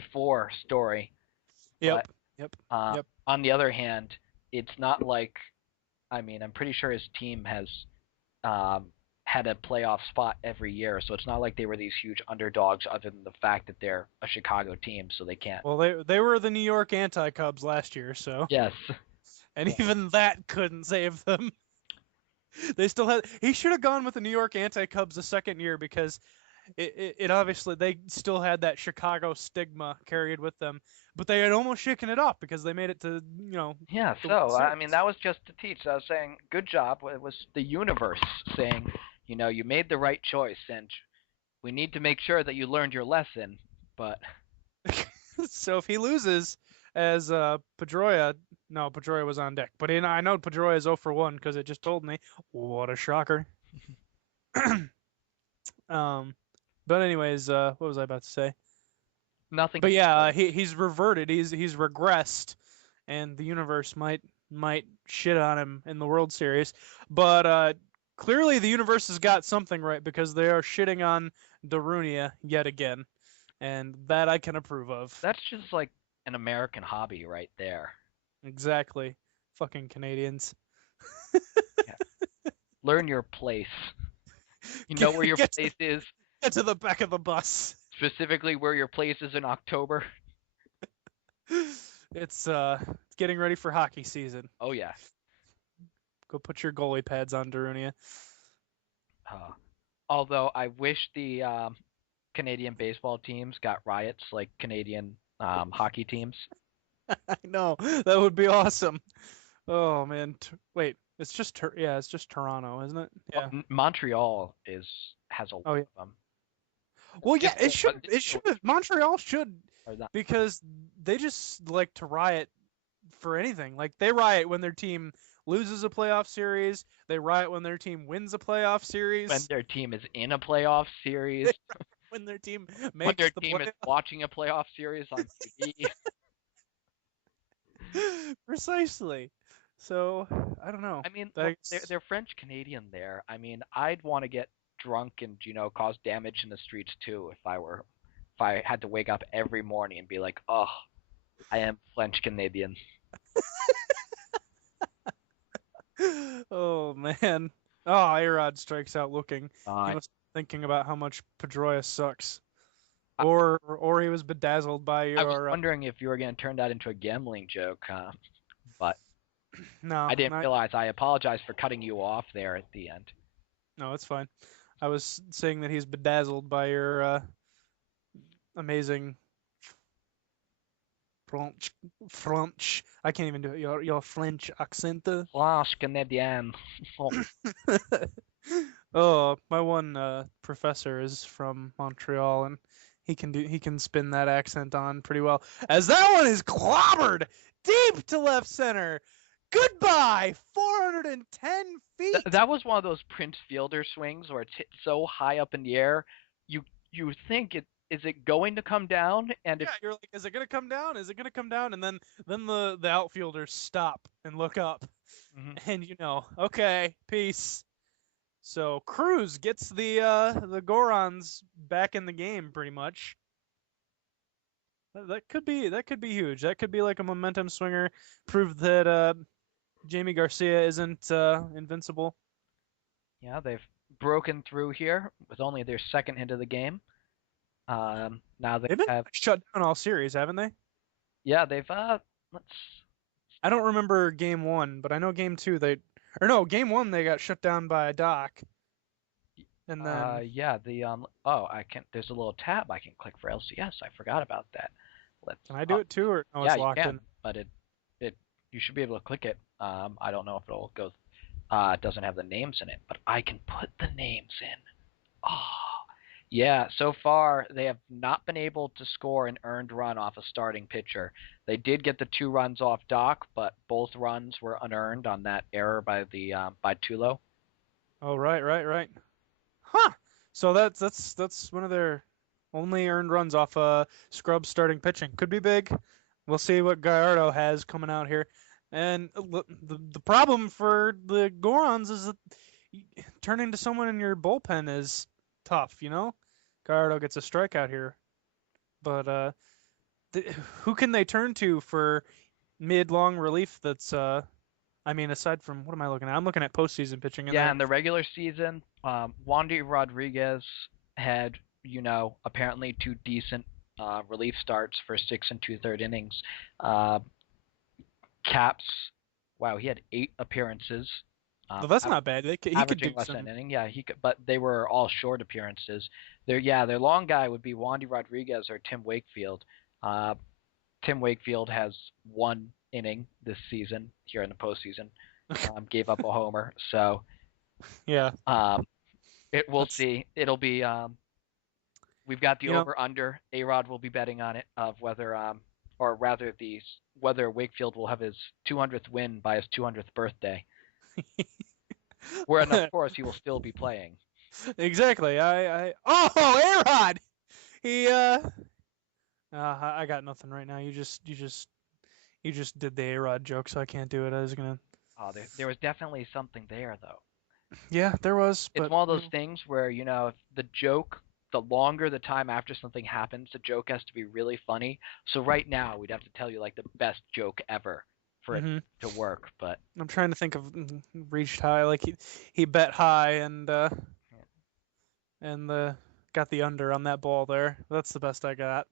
before Story. But Yep. Yep. uh, Yep. on the other hand, it's not like I mean I'm pretty sure his team has um, had a playoff spot every year, so it's not like they were these huge underdogs. Other than the fact that they're a Chicago team, so they can't. Well, they were the New York anti-Cubs last year, so Yes. and even that couldn't save them. They still had. He should have gone with the New York anti-Cubs the second year because it obviously they still had that Chicago stigma carried with them, but they had almost shaken it off because they made it to Yeah, the World so I mean Series. that was just to teach. I was saying, good job. It was the universe saying, you made the right choice, and we need to make sure that you learned your lesson. But So if he loses as Pedroia, no, Pedroia was on deck, but I know Pedroia is 0 for 1 because it just told me. What a shocker. Um, but anyways, what was I about to say? nothing But yeah, important. he's reverted. He's regressed, and the universe might shit on him in the World Series. But clearly, the universe has got something right because they are shitting on Darunia yet again, and that I can approve of. That's just like an American hobby right there. Exactly, fucking Canadians. Yeah. Learn your place. You know Get where your get to, place is, get to the back of the bus. specifically where your place is in October. It's getting ready for hockey season. Oh yeah. Go put your goalie pads on, Darunia. Uh, although I wish the Canadian baseball teams got riots like Canadian hockey teams. I know that would be awesome. Oh man, wait, it's just Toronto, isn't it? Yeah. Montreal has a lot Oh yeah. of them. Well, yeah, Disco, it disco, should Montreal should or not. because they just like to riot for anything. Like they riot when their team loses a playoff series. They riot when their team wins a playoff When series. their team is in a playoff series, They riot when their team when their makes the team is playoff. watching a playoff series on TV. Precisely. So I don't know. I mean, well, That's they're French Canadian there. I mean, I'd want to get drunk and cause damage in the streets too if I had to wake up every morning and be like, oh, I am French Canadian. oh man. Oh, Irod strikes out looking. He Uh, must be thinking about how much Pedroia sucks. I, Or he was bedazzled by I was your wondering if you were going to turn that into a gambling joke, but no, I didn't not realize. I apologize for cutting you off there at the end. no, it's fine. I was saying that he's bedazzled by your amazing French French. I can't even do it. Your French accent. French Canadian. Oh, Oh, my one professor is from Montreal, and he can spin that accent on pretty well. As that one is clobbered deep to left center. Goodbye, 410 feet. that was one of those Prince Fielder swings where it's hit so high up in the air, you you think it is it going to come down, and if Yeah, you're like, is it gonna come down? Is it gonna come down? And then the outfielders stop and look up, mhm. and okay, peace. So Cruz gets the Gorons back in the game pretty much. That could be huge. That could be like a momentum swinger. Prove that Jamie Garcia isn't invincible. Yeah, they've broken through here with only their second hit of the game. Now they They've been have shut down all series, haven't they? yeah they've let's I don't remember game one, but I know game two or no, game one they got shut down by a dock, and then yeah the oh I can there's a little tab I can click for LCS. I forgot about that. Let's can I do it too, or no, yeah it's you locked in. can, but it you should be able to click it. I don't know if it'll go. It doesn't have the names in it, but I can put the names in. Oh, yeah. So far, they have not been able to score an earned run off a starting pitcher. They did get the 2 runs off Doc, but both runs were unearned on that error by Tulo. Oh, right. Huh. So that's one of their only earned runs off Scrubs starting pitching. Could be big. We'll see what Gallardo has coming out here. And the problem for the Gorons is that turning to someone in your bullpen is tough, Gallardo gets a strikeout here. But who can they turn to for mid-long relief? That's I mean, aside from what am I looking at? I'm looking at postseason pitching in Yeah, there. in the regular season, Wandy Rodriguez had, apparently two decent relief starts for 6 and 2/3 innings. Uh, Caps, wow, he had 8 appearances, Well, that's aver not bad. He could do averaging less than an some. inning. Yeah, he could, but they were all short appearances. Their long guy would be Wandy Rodriguez or Tim Wakefield. Uh, Tim Wakefield has 1 inning this season here in the postseason. Gave up a homer, so Yeah, um, we'll that's see. It'll be we've got the you know. over under. A-Rod will be betting on it of whether or rather whether Wakefield will have his 200th win by his 200th birthday. Where, of course, he will still be playing. Exactly. Oh, A-Rod. He I got nothing right now. You just did the A-Rod joke, so I can't do it. I was gonna. Oh, there was definitely something there, though. Yeah, there was, It's but one of those things where, if the joke, the longer the time after something happens, the joke has to be really funny. So right now, we'd have to tell you like the best joke ever for it hmm to work. But I'm trying to think of reached high. Like he bet high and got the under on that ball there. That's the best I got.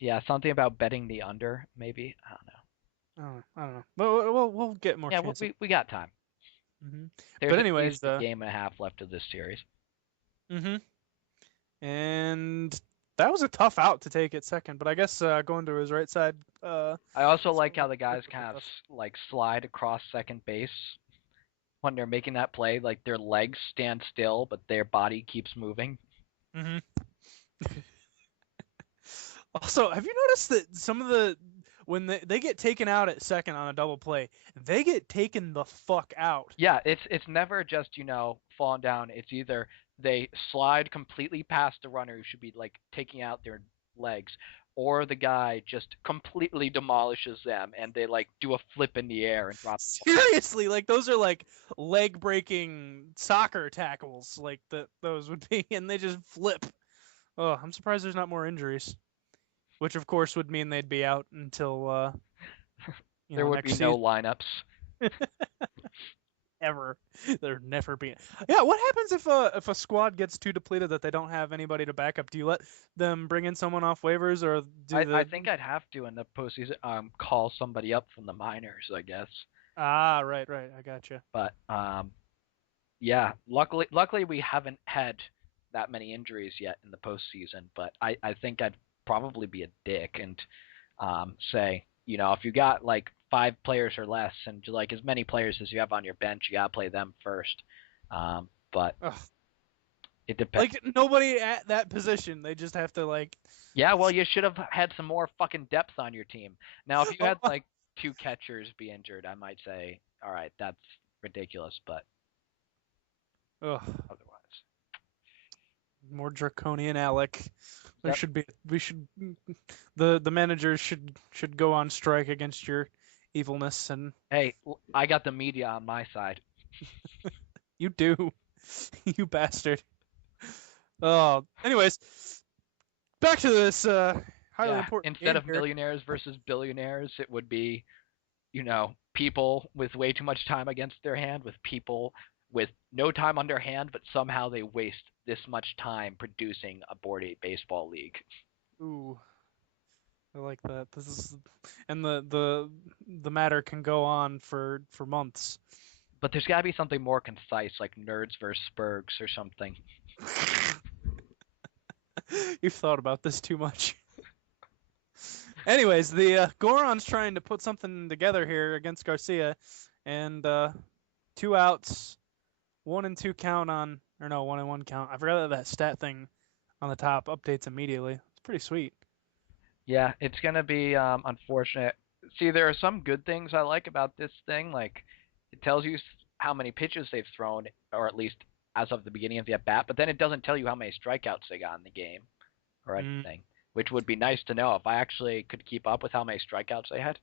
yeah, something about betting the under, maybe. I don't know. I don't know. But we'll get more Yeah, chances. we got time. hmm There's But at anyways, least a game and a half left of this series. hmm and that was a tough out to take at second. But I guess going to his right side. I also It's like gonna how be the guys pretty kind of tough. like slide across second base when they're making that play. Like their legs stand still, but their body keeps moving. hmm Also, have you noticed that some of the when they get taken out at second on a double play, they get taken the fuck out. Yeah, it's never just falling down. It's either they slide completely past the runner who should be like taking out their legs, or the guy just completely demolishes them and they like do a flip in the air and drop the ball. Seriously, like those are like leg breaking soccer tackles, like that those would be, and they just flip. Oh, I'm surprised there's not more injuries. Which of course would mean they'd be out until There would be next no season lineups. ever. They're never being. Yeah, what happens if a squad gets too depleted that they don't have anybody to back up? Do you let them bring in someone off waivers or do I the think I'd have to in the postseason call somebody up from the minors, I guess. right, I gotcha. But yeah, luckily we haven't had that many injuries yet in the postseason. But I think I'd probably be a dick and say, if you got like 5 players or less and like as many players as you have on your bench, you gotta play them first. But Ugh. it depends. Like nobody at that position. They just have to like. Yeah, well, you should have had some more fucking depth on your team. Now, if you had Oh, like 2 catchers be injured, I might say, all right, that's ridiculous. But ugh, otherwise, more draconian Alec. There yep. should be. We should. The managers should go on strike against your evilness, and Hey, I got the media on my side. you do, you bastard. Oh, anyways, back to this highly Yeah, important instead game of here. millionaires versus billionaires, it would be, people with way too much time against their hand with people with no time on their hand, but somehow they waste this much time producing a board 8 baseball league. Ooh, I like that. This is, and the matter can go on for months. But there's got to be something more concise, like nerds versus Spurgs or something. You've thought about this too much. Anyways, the Goron's trying to put something together here against Garcia, and 2 outs, 1-2 count on, or no, 1-1 count. I forgot that stat thing on the top updates immediately. It's pretty sweet. Yeah, it's gonna be unfortunate. See, there are some good things I like about this thing. Like, it tells you how many pitches they've thrown, or at least as of the beginning of the at bat. But then it doesn't tell you how many strikeouts they got in the game or Mm, anything, which would be nice to know if I actually could keep up with how many strikeouts they had.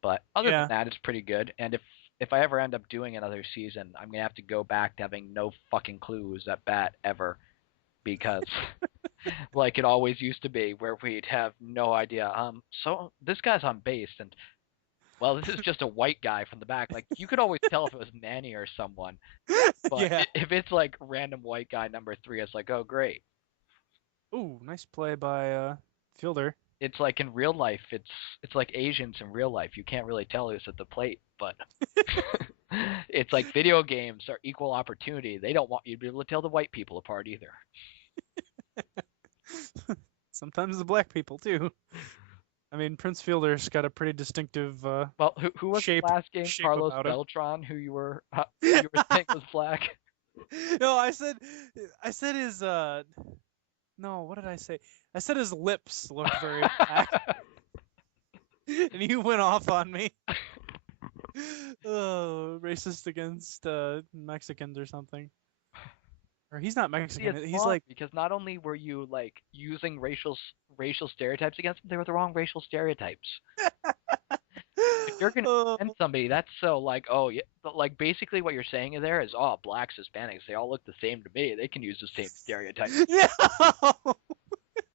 But other than yeah. that, it's pretty good. And if I ever end up doing another season, I'm gonna have to go back to having no fucking clue who's at bat ever because like it always used to be, where we'd have no idea. So this guy's on base, and well, this is just a white guy from the back. Like you could always tell if it was Manny or someone, but Yeah. if it's like random white guy number three, it's like, oh great. Ooh, nice play by fielder. It's like in real life, it's like Asians in real life. You can't really tell who's at the plate, but it's like video games are equal opportunity. They don't want you to be able to tell the white people apart either. Sometimes the black people too. I mean, Prince Fielder's got a pretty distinctive Well, who was the shape last game? shape Carlos about him. Beltran, who you were saying was black. No, I said his no, what did I say? I said his lips looked very black, and you went off on me. Oh, racist against Mexicans or something. Or he's not See, Mexican. it's He's fun like, because not only were you like using racial stereotypes against them, they were the wrong racial stereotypes. If you're gonna oh, defend somebody, that's so like, oh yeah, but like basically what you're saying there is, oh, blacks, Hispanics, they all look the same to me. They can use the same stereotypes. yeah.